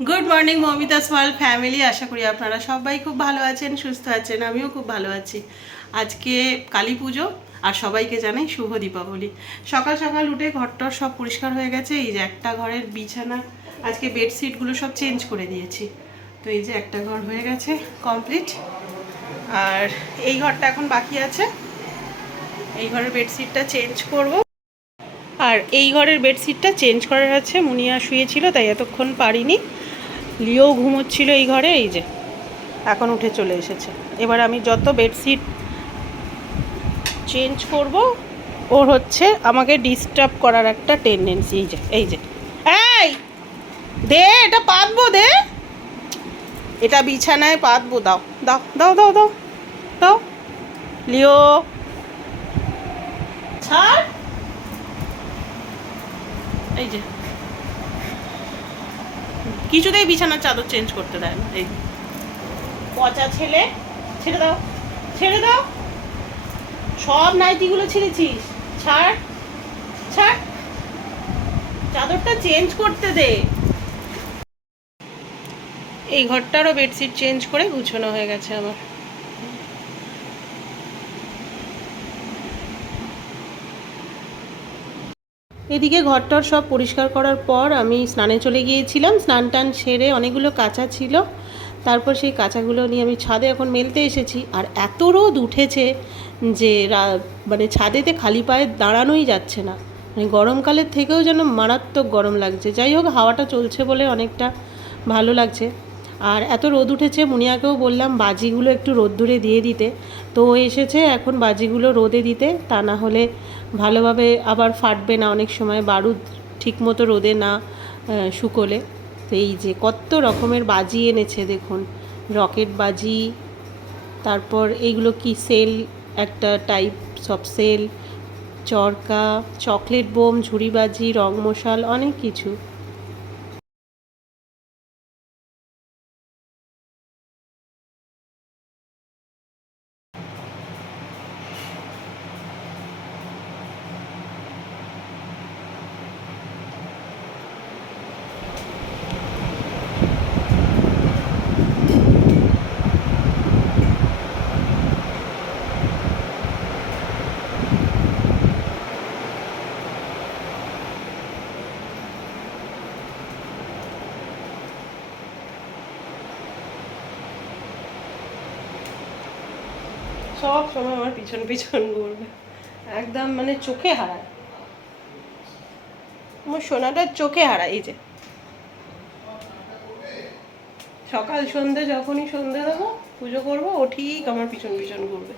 Good morning Momita small family আশা করি আপনারা সবাই খুব ভালো আছেন, সুস্থ আছেন, আমিও খুব ভালো আছি। আজকে কালী পুজো আর সবাইকে জানাই শুভ দীপাবলি। সকাল সকাল উঠে ঘরটর সব পরিষ্কার হয়ে গেছে, এই যে একটা ঘরের বিছানা, আজকে বেডশিটগুলো সব চেঞ্জ করে দিয়েছি। তো এই যে একটা ঘর হয়ে গেছে কমপ্লিট আর এই ঘরটা এখন বাকি আছে। এই ঘরের বেডশিটটা চেঞ্জ করব। আর এই ঘরের বেডশিটটা চেঞ্জ করার আছে, মুনিয়া শুয়েছিল, তাই এতক্ষণ পারিনি। লিও ঘুমোচ্ছিল এই ঘরে, এই যে, এখন উঠে চলে এসেছে। এবার আমি যত বেডশিট চেঞ্জ করব, ওর হচ্ছে আমাকে ডিস্টার্ব করার একটা টেন্ডেন্সি, এই যে এই যে। এই, দে, এটা পাতবো, দে। এটা বিছানায় পাতবো, দাও দাও দাও দাও দাও দাও। লিও, ছাড়। এই যে। কিছুতেই বিছানার চাদর চেঞ্জ করতে দেয় না, এই পচা ছেলে, ছেড়ে দাও ছেড়ে দাও। সব নাইটিগুলো ছিঁড়েছিস, ছাড় ছাড়। চাদরটা চেঞ্জ করতে দে। এই ঘরটারও বেডশিট চেঞ্জ করে গুছানো হয়ে গেছে আমার। এদিকে ঘরটর সব পরিষ্কার করার পর আমি স্নানে চলে গিয়েছিলাম। স্নান টান সেরে অনেকগুলো কাঁচা ছিল। তারপর সেই কাঁচাগুলো নিয়ে আমি ছাদে এখন মেলতে এসেছি। আর এত রোদ উঠেছে যে মানে ছাদেতে খালি পায়ে দাঁড়ানোই যাচ্ছে না। মানে গরমকালের থেকেও যেন মারাত্মক গরম লাগছে। যাই হোক, হাওয়াটা চলছে বলে অনেকটা ভালো লাগছে। আর এত রোদ উঠেছে, মুনিয়াকেও বললাম বাজিগুলো একটু রোদ্দুরে দিয়ে দিতে। তো এসেছে এখন বাজিগুলো রোদে দিতে, তা না হলে ভালোভাবে আবার ফাটবে না অনেক সময়, বারুদ ঠিকমতো রোদে না শুকোলে। তো এই যে কত রকমের বাজি এনেছে দেখুন, রকেট বাজি, তারপর এইগুলো কি সেল, একটা টাইপ সব সেল, চরকা, চকলেট বোম ঝুড়িবাজি রং মশাল, অনেক কিছু। সব সময় আমার পিছন পিছন ঘুরবে। একদম মানে চোখে হারায়। আমার সোনাটার চোখে হারায়, এই যে। সকাল সন্ধে যখনই সন্ধে দেবো, পুজো করব, ও ঠিক আমার পিছন পিছন ঘুরবে।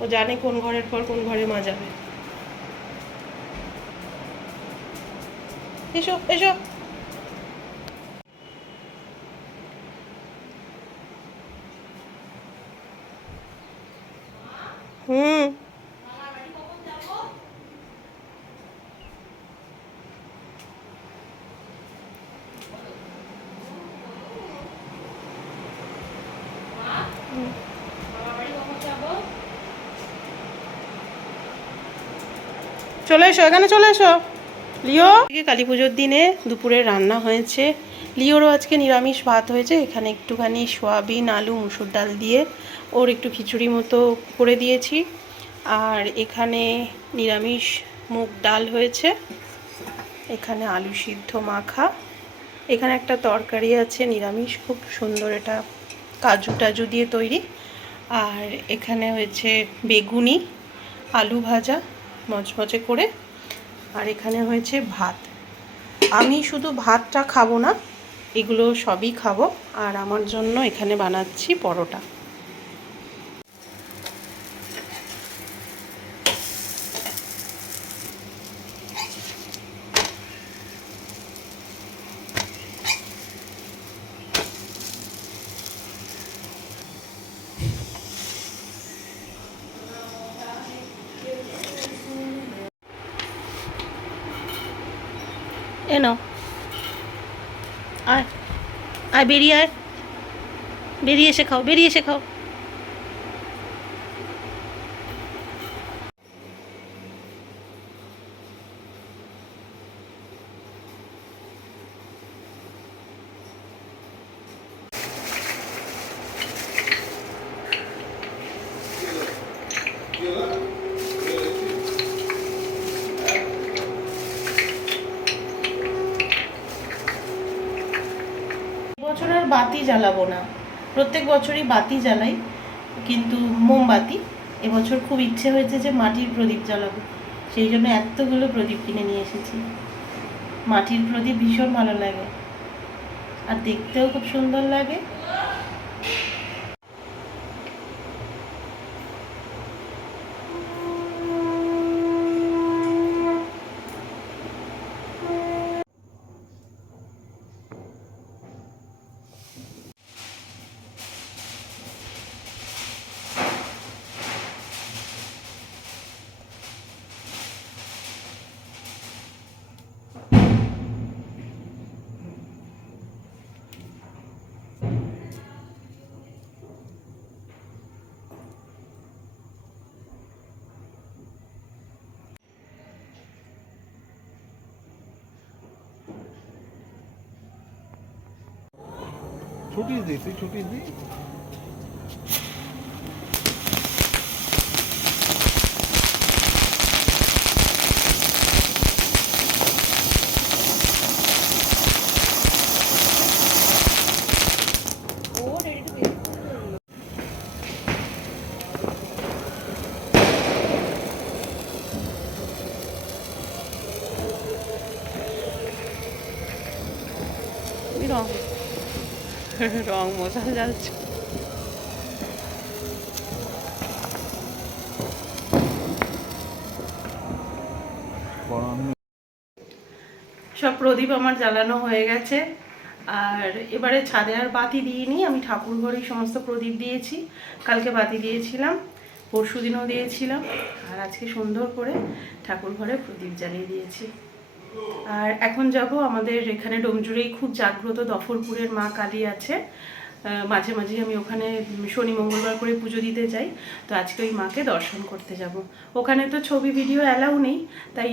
ও জানে কোন ঘরের পর কোন ঘরে মা যাবে এসো এসো। চলে এসো, এখানে চলে এসো। লিও? কালী পুজোর দিনে দুপুরে রান্না হয়েছে। লিওরও আজকে নিরামিষ ভাত হয়েছে, এখানে একটুখানি সোয়াবিন, আলু, মুসুর ডাল দিয়ে ওর একটু খিচুড়ি মতো করে দিয়েছি। আর এখানে নিরামিষ মুগ ডাল হয়েছে। এখানে আলু সিদ্ধ মাখা। এখানে একটা তরকারি আছে নিরামিষ, খুব সুন্দর এটা কাজু টাজু দিয়ে তৈরি। আর এখানে হয়েছে বেগুনি, আলু ভাজা মচমচে করে। আর এখানে হয়েছে ভাত। আমি শুধু ভাতটা খাব না, এগুলো সবই খাব। আর আমার জন্য এখানে বানাচ্ছি পরোটা। এনো আয়। আয় বেরিয়ে আয়। বেরিয়ে এসে খাও বেরিয়ে এসে খাও। বাতি জ্বালাবো না। প্রত্যেক বছরই বাতি জ্বালাই, কিন্তু মোমবাতি। এবছর খুব ইচ্ছে হয়েছে যে মাটির প্রদীপ জ্বালাবো। সেই জন্য এতগুলো প্রদীপ কিনে নিয়ে এসেছি। মাটির প্রদীপ ভীষণ ভালো লাগে। আর দেখতেও খুব সুন্দর লাগে। ছুটি দিই তুই ছুটি দিই রং রং মজা যাচ্ছে। সব প্রদীপ আমার জ্বালানো হয়ে গেছে। আর এবারে ছাদে আর বাতি দিইনি, আমি ঠাকুর ঘরেই সমস্ত প্রদীপ দিয়েছি। কালকে বাতি দিয়েছিলাম পরশু দিনও দিয়েছিলাম। আর আজকে সুন্দর করে ঠাকুর ঘরে প্রদীপ জ্বালিয়ে দিয়েছি। আর এখন যাব আমাদের এখানে ডোমজুড়েই খুব জাগ্রত দফরপুরের মা কালী আছে। মাঝে মাঝে আমি ওখানে শনি মঙ্গলবার করে পুজো দিতে যাই। তো আজকে ওই মাকে দর্শন করতে যাব। ওখানে তো ছবি ভিডিও অ্যালাউ নেই, তাই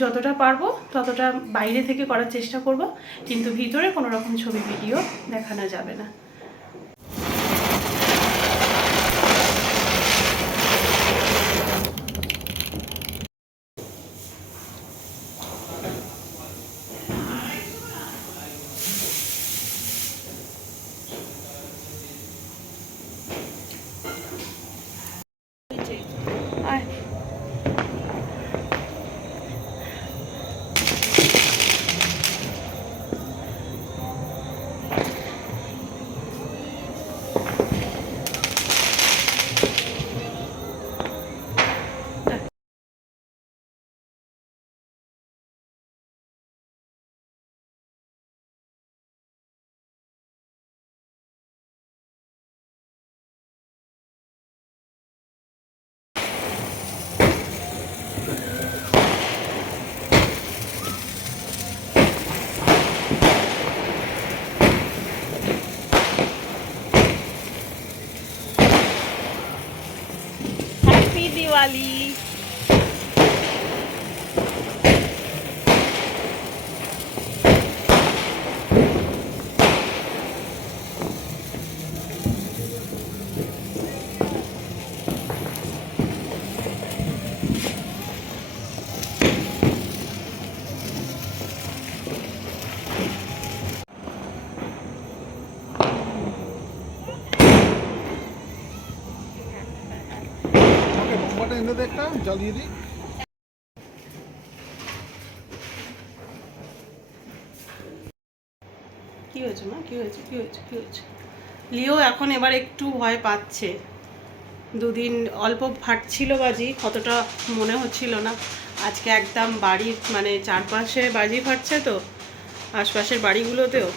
যতটা পারব ততটা বাইরে থেকে করার চেষ্টা করব। কিন্তু ভিতরে কোনো রকম ছবি ভিডিও দেখানো যাবে না। হ্যাপি জ্বালিয়ে দিই। কি হয়েছে মা? কি হয়েছে? কি হয়েছে? কি হয়েছে? লিও এখন এবার একটু ভয় পাচ্ছে। দুদিন অল্প ফাটছিল বাজি কতটা মনে হচ্ছিল না। আজকে একদম বাড়ির মানে চারপাশে বাজি ফাটছে তো, আশপাশের বাড়িগুলোতেও।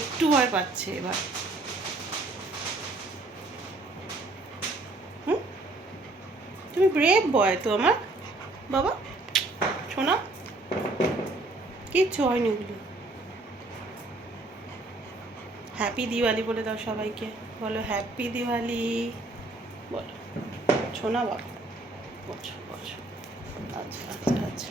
একটু ভয় পাচ্ছে এবার। ব্রেভ বয় তো আমার। বাবা, শোনা। কিচ্ছু হয়নি ওগুলো। হ্যাপি দিওয়ালি বলে দাও সবাইকে। বলো হ্যাপি দিওয়ালি বলো। শোনা বাবা। বলছো বলছো আচ্ছা আচ্ছা আচ্ছা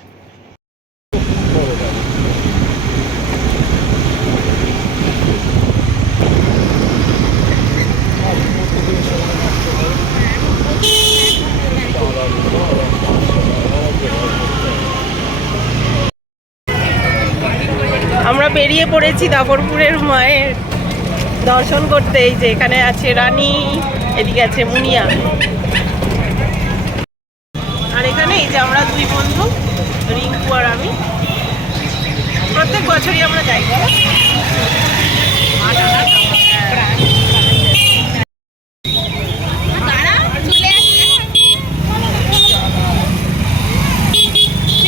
আমরা বেরিয়ে পড়েছি দাপরপুরের মায়ের দর্শন করতে। এই যে এখানে আছে রানী, এদিকে আছে মুনিয়া। আর এখানে এই যে আমরা দুই বন্ধু, রিঙ্কু আর আমি। প্রত্যেক বছরই আমরা যাই বলো?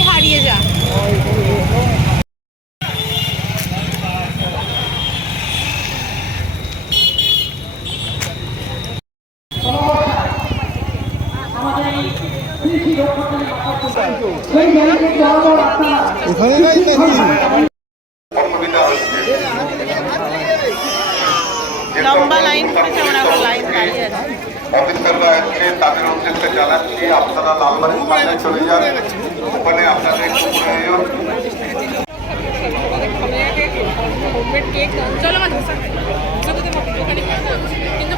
হারিয়ে যা ওখানে নাই নাকি লম্বা লাইন করেছে আমরা এখন লাইন দাঁড়িয়ে আছি অফিসাররা এসছে তাদের উদ্দেশ্যে জানাচ্ছি আপনারা লালবাড়ির সামনে চলে যান ওখানে আপনাদের একটু প্রয়োজন কিন্তু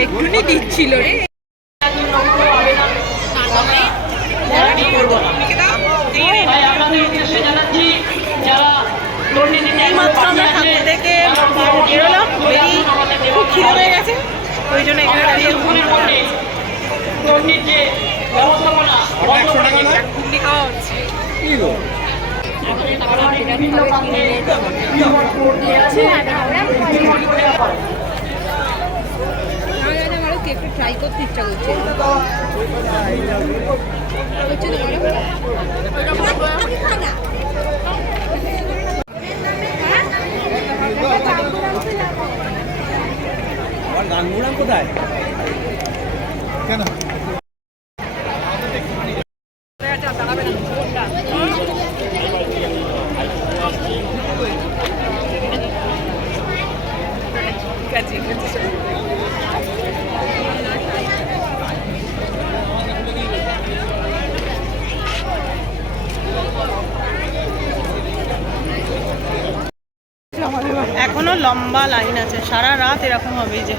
না একটুনি দিচ্ছিল রে। এইমাত্র আমরা ঠাকুর দেখে বেরোলাম বেরিয়ে খুব খিদে হয়ে গেছে ওই জন্য এখানে দাঁড়িয়ে ঘুগনি খাওয়া হচ্ছে। কি আমারও ট্রাই করতে ইচ্ছা করছে? হচ্ছে কেন এখনও লম্বা লাইন আছে। সারা রাত এরকম হবে যে।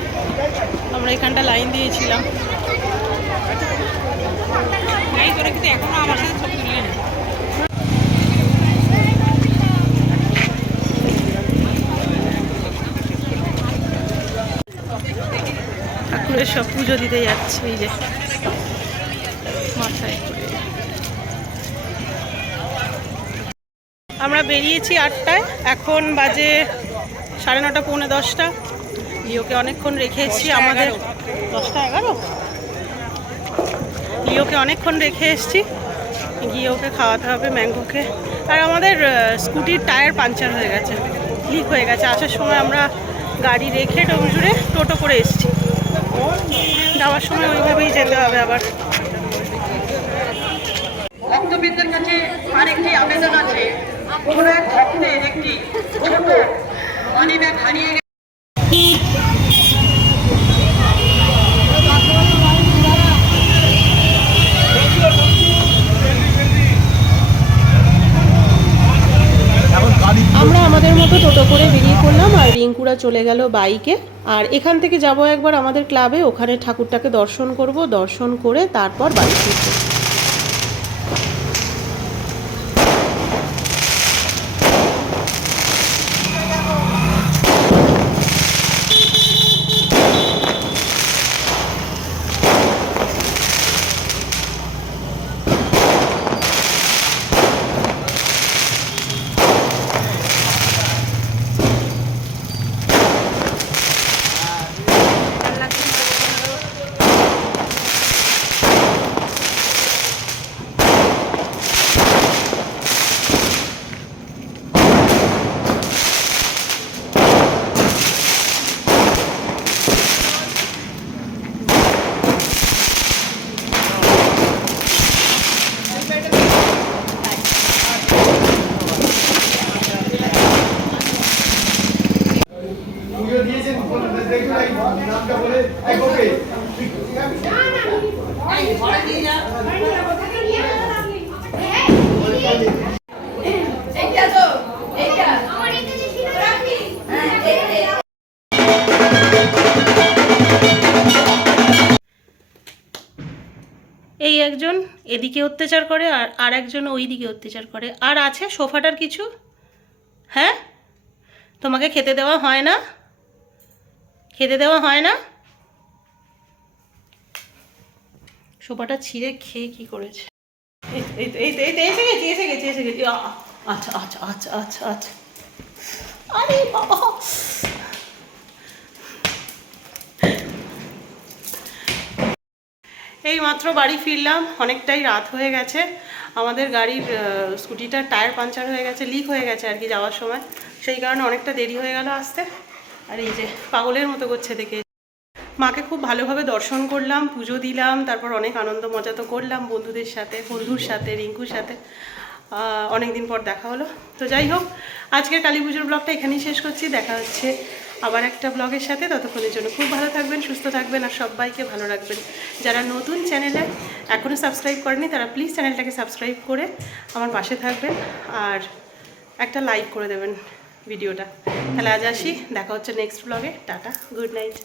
আমরা এখানটা লাইন দিয়েছিলাম। এখনও ঠাকুরের সব পুজো দিতে যাচ্ছে, এই যে। মাথায় আমরা বেরিয়েছি আটটায়। এখন বাজে সাড়ে নটা পৌনে দশটা। লিওকে অনেকক্ষণ রেখেছি আমাদের। দশটা এগারো? লিওকে অনেকক্ষণ রেখে এসছি। গিয়ে ওকে খাওয়াতে হবে ম্যাঙ্গোকে। আর আমাদের স্কুটির টায়ার পাঞ্চার হয়ে গেছে। লিক হয়ে গেছে। আসার সময় আমরা গাড়ি রেখে ডোমজুড়ে টোটো করে এসেছি। যাওয়ার সময় ওইভাবেই যেতে হবে আবার। ভক্তবৃন্দের কাছে আরেকটি আবেদন আছে। কোনো এক ভক্তের একটি ছোট আমরা আমাদের মতো টোটো করে বেরিয়ে পড়লাম আর রিঙ্কুরা চলে গেল বাইকে। আর এখান থেকে যাব একবার আমাদের ক্লাবে। ওখানে ঠাকুরটাকে দর্শন করব। দর্শন করে তারপর বাড়ি ফিরবো। এই একজন এদিকে অত্যাচার করে আর আর একজন ওই দিকে অত্যাচার করে। আর আছে সোফাটার কিছু? হ্যাঁ? তোমাকে খেতে দেওয়া হয় না? খেতে দেওয়া হয় না? সোফাটা ছিঁড়ে খেয়ে কি করেছে? এসে গেছি এসে গেছি এসে গেছি। আচ্ছা আচ্ছা আচ্ছা আচ্ছা আচ্ছা। আরে বাবা। এই মাত্র বাড়ি ফিরলাম অনেকটাই রাত হয়ে গেছে। আমাদের গাড়ির আহ, স্কুটিটার টায়ার পাঞ্চার হয়ে গেছে লিক হয়ে গেছে আর কি যাওয়ার সময়। সেই কারণে অনেকটা দেরি হয়ে গেল আসতে। আর এই যে পাগলের মতো করছে দেখে। মাকে খুব ভালোভাবে দর্শন করলাম, পুজো দিলাম, তারপর অনেক আনন্দ মজা তো করলাম বন্ধুদের সাথে, বন্ধুর সাথে, রিঙ্কুর সাথে। অনেক দিন পর দেখা হলো। তো যাই হোক, আজকের কালী পুজোর ব্লগটা এখানেই শেষ করছি। দেখা হচ্ছে আবার একটা ব্লগের সাথে। ততক্ষণের জন্য খুব ভালো থাকবেন, সুস্থ থাকবেন আর সবাইকে ভালো রাখবেন। যারা নতুন চ্যানেলে এখনও সাবস্ক্রাইব করেনি তারা প্লিজ চ্যানেলটাকে সাবস্ক্রাইব করে আমার পাশে থাকবেন আর একটা লাইক করে দেবেন। ভিডিওটা। তাহলে আজ আসি দেখা হচ্ছে নেক্সট ব্লগে টাটা গুড নাইট